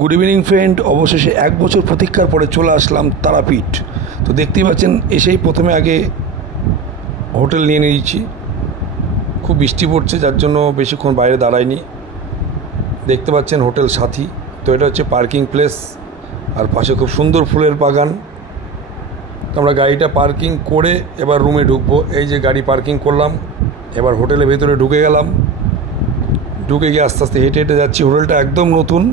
Good evening friend, অবশেষে 1 বছর প্রতীক্ষার পরে চলে আসলাম তারাপীঠ। তো দেখতেই পাচ্ছেন, এসেই প্রথমে আগে হোটেল নিয়ে নিয়েছি। খুব বৃষ্টি পড়ছে, যার জন্য বেশিক্ষণ বাইরে দাঁড়ায়নি। দেখতে পাচ্ছেন হোটেল সাথী। তো এটা হচ্ছে পার্কিং প্লেস, আর পাশে খুব সুন্দর ফুলের বাগান। তো আমরা গাড়িটা পার্কিং করে এবার রুমে ঢুকবো। এই যে গাড়ি পার্কিং করলাম, এবার হোটেলের ভেতরে ঢুকে গেলাম। ঢুকে গিয়ে আস্তে আস্তে হেঁটে হেঁটে যাচ্ছি। হোটেলটা একদম নতুন।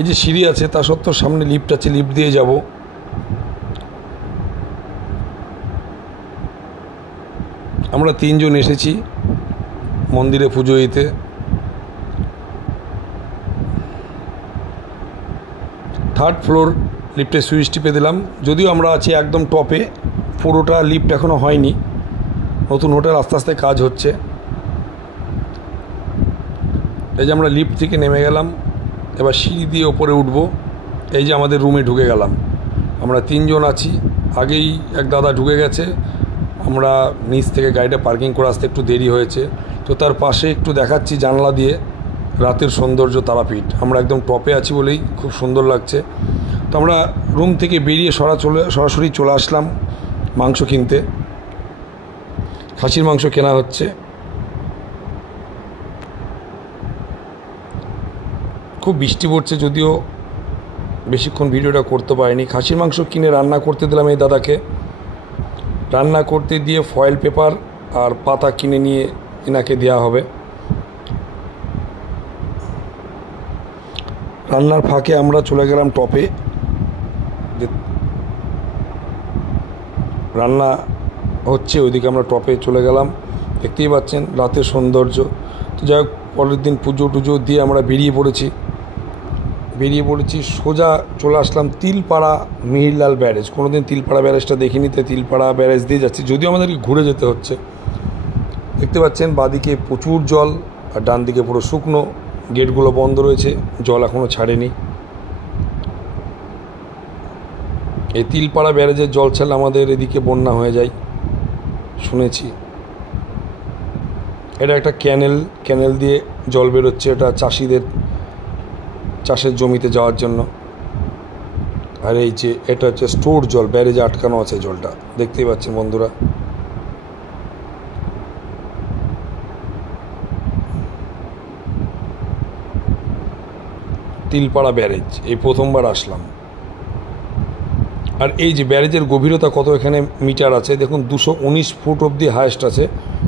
এই যে সিঁড়ি আছে, তা সত্ত্বেও সামনে লিফট আছে, লিফট দিয়ে যাব। আমরা 3 জন এসেছি মন্দিরে পুজো দিতে। থার্ড ফ্লোর, লিফটের সুইচ টিপে দিলাম। যদিও আমরা আছি একদম টপে, পুরোটা লিফট এখনও হয়নি। নতুন হোটেল, আস্তে আস্তে কাজ হচ্ছে। এই যে আমরা লিফট থেকে নেমে গেলাম, এবার সিঁড়ি দিয়ে ওপরে উঠবো। এই যে আমাদের রুমে ঢুকে গেলাম। আমরা 3 জন আছি। আগেই এক দাদা ঢুকে গেছে। আমরা নিচ থেকে গাড়িটা পার্কিং করে আসতে একটু দেরি হয়েছে। তো তার পাশে একটু দেখাচ্ছি জানলা দিয়ে রাতের সৌন্দর্য তারাপীঠ। আমরা একদম টপে আছি বলেই খুব সুন্দর লাগছে। তো আমরা রুম থেকে বেরিয়ে সরাসরি চলে আসলাম মাংস কিনতে। খাসির মাংস কেনা হচ্ছে। খুব বৃষ্টি পড়ছে, যদিও বেশিক্ষণ ভিডিওটা করতে পারিনি। খাসির মাংস কিনে রান্না করতে দিলাম এই দাদাকে। রান্না করতে দিয়ে ফয়েল পেপার আর পাতা কিনে নিয়ে এনাকে দেওয়া হবে। রান্নার ফাঁকে আমরা চলে গেলাম টপে। রান্না হচ্ছে, ওইদিকে আমরা টপে চলে গেলাম। দেখতেই পাচ্ছেন রাতের সৌন্দর্য। তো যাই হোক, পরের দিন পুজো টুজো দিয়ে আমরা বেরিয়ে পড়েছি। সোজা চলে আসলাম তিলপাড়া মিহিরলাল ব্যারেজ। কোনোদিন তিলপাড়া ব্যারেজটা দেখিনি, তাই তিলপাড়া ব্যারেজ দিয়ে যাচ্ছি। যদিও আমাদেরকে ঘুরে যেতে হচ্ছে। দেখতে পাচ্ছেন বাঁদিকে প্রচুর জল, আর ডান দিকে পুরো শুকনো। গেটগুলো বন্ধ রয়েছে, জল এখনও ছাড়েনি। এই তিলপাড়া ব্যারেজের জল ছাড়লে আমাদের এদিকে বন্যা হয়ে যায় শুনেছি। এটা একটা ক্যানেল দিয়ে জল বেরোচ্ছে। এটা চাষের জমিতে যাওয়ার জন্য। আর এই যে এটা হচ্ছে স্টোর জল, ব্যারেজে আটকানো আছে জলটা। দেখতেই পাচ্ছেন বন্ধুরা। তিলপাড়া ব্যারেজ এই প্রথমবার আসলাম। আর এই যে ব্যারেজের গভীরতা কত, এখানে মিটার আছে দেখুন। 219 ফুট অবধি হায়েস্ট আছে।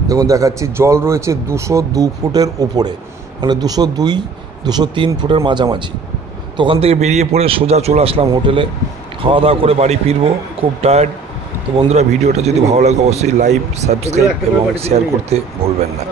দেখুন দেখাচ্ছি, জল রয়েছে 202 ফুটের উপরে, মানে 203 ফুটের মাঝামাঝি। তো ওখান থেকে বেরিয়ে পড়ে সোজা চলে আসলাম হোটেলে। খাওয়া দাওয়া করে বাড়ি ফিরবো, খুব টায়ার্ড। তো বন্ধুরা, ভিডিওটা যদি ভালো লাগে অবশ্যই লাইক, সাবস্ক্রাইব এবং শেয়ার করতে ভুলবেন না।